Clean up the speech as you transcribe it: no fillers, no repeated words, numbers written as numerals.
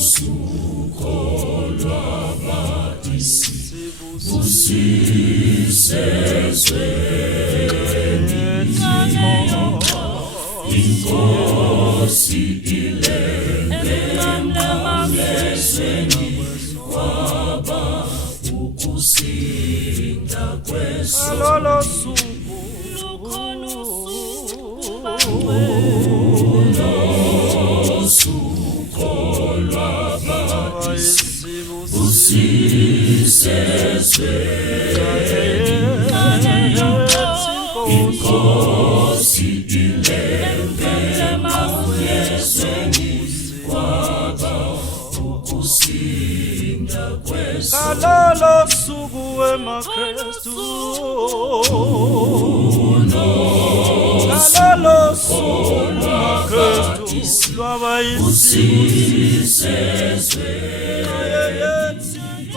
suko lwabadisi busisezweni inkosi ilele emlezweni kwaba ukusinda kwesono suko lwabadisi busisezweni inkosi ilele emlezweni kwaba ukusinda kwesono kalolo suku emakrestu kalolo suku emakrestu lwabayisi busisezweni